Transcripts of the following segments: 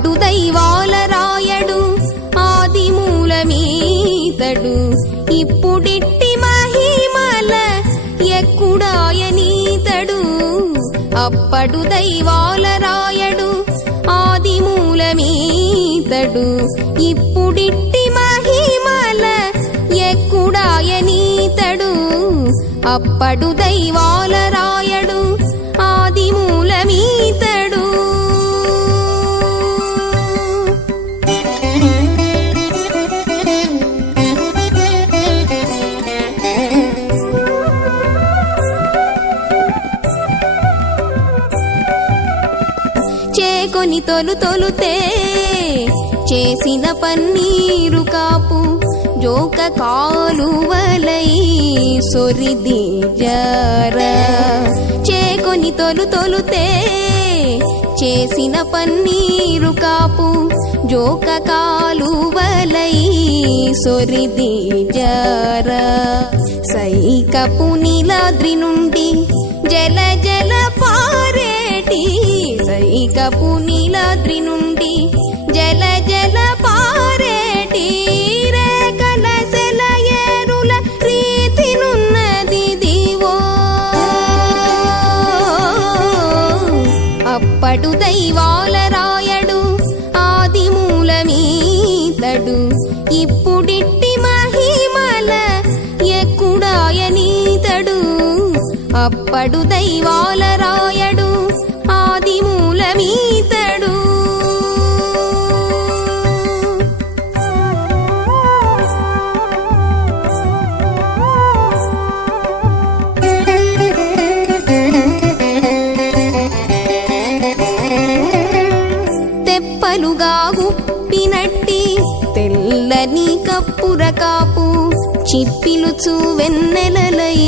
అప్పడు దైవాల రాయడు ఆదిమూలమీతడు ఇప్పుడిట్టి మహిమల ఎక్కుడాయనీతడు అప్పడు దైవాల రాయడు ఆదిమూలమీతడు ఇప్పుడిట్టి మహిమల ఎక్కుడాయనీతడు అప్పడు దైవాల రాయడు ఆదిమూలమీతడు చేకొని తొలుతే చేసిన పన్నీరు కాపు జోక కాలువలై సొరిది జర చేకొని తొలుతే చేసిన పన్నీరు కాపు జోక కాలువలై సొరిది జర సైకపు నీలాద్రి నుండి జల జల పారేటి సైకపు నీలాద్రి నుండి జల జల పారేటి రేఖల సెలయేరుల రీతినున్నది దివో అప్పడు దైవాల రాయడు ఆదిమూలమీతడు ఇప్పుడిట్టి మహిమల ఎక్కుడాయనీతడు అప్పడు దైవాల రాయడు ఆదిమూలమీతడు తెప్పలుగా గుప్పినట్టి తెల్లని కప్పుర కాపు చిప్పిలుచు వెన్నెలలై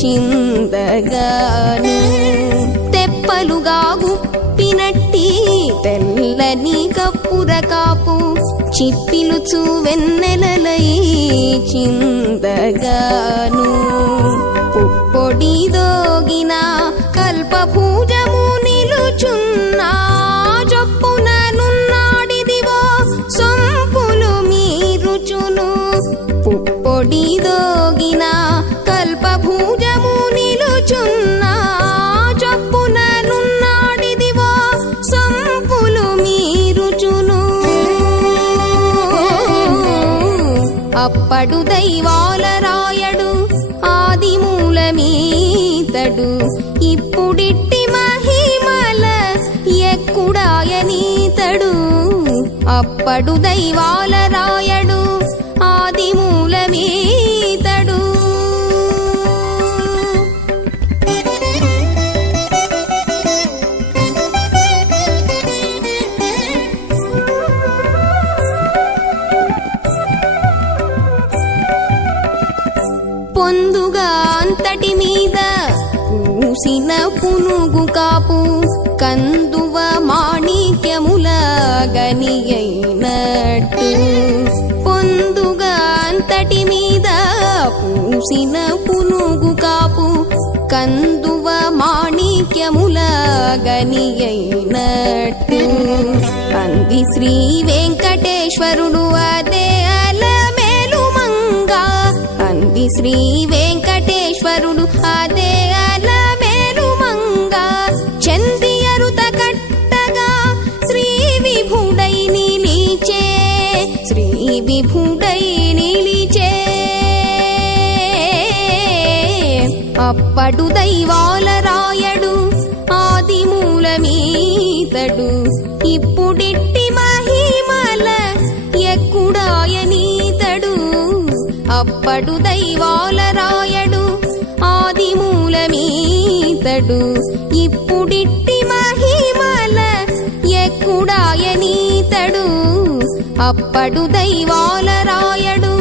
చిందగాను తెప్పలుగా గుప్పినట్టి తెల్లని కప్పుర కాపు చిప్పిలుచు వెన్నెలలై చిందగాను పుప్పొడి దోగిన కల్పభూజము నిలుచున్నా చొప్పున నున్నాడిదివో సొంపులు మీరుచును పుప్పొడి దోగిన కల్పభూజము నిలుచున్నా చొప్పున నున్నాడిదివో సొంపులు మీరుచును అప్పడు దైవాల రాయడు ఆదిమూలమీతడు ఇప్పుడిట్టి మహిమల ఎక్కుడాయనీతడు అప్పడు దైవాల రాయడు ఆదిమూలమీతడు పొందుగా అంతటి మీద పూసిన పునుగు కాపు కందువ మాణిక్యముల గనియైనట్టు పొందుగా అంతటి మీద పూసిన పునుగు కాపు కందువ మాణిక్యముల గనియైనట్టు అంది శ్రీ వెంకటేశ్వరుడు అదే అలమేలుమంగా అంది శ్రీ వెంకటేశ్వరుడు అదే అలమేలుమంగా చందియరుత కట్టగా శ్రీ విభుడై నిలిచే శ్రీ విభుడై నిలిచే అప్పడు దైవాల రాయడు ఆదిమూలమీతడు ఇప్పుడిట్టి మహిమల ఎక్కుడాయనీతడు అప్పడు దైవాల రాయడు ఆదిమూలమీతడు ఇప్పుడిట్టి మహిమల ఎక్కుడాయనీతడు అప్పడు దైవాల రాయడు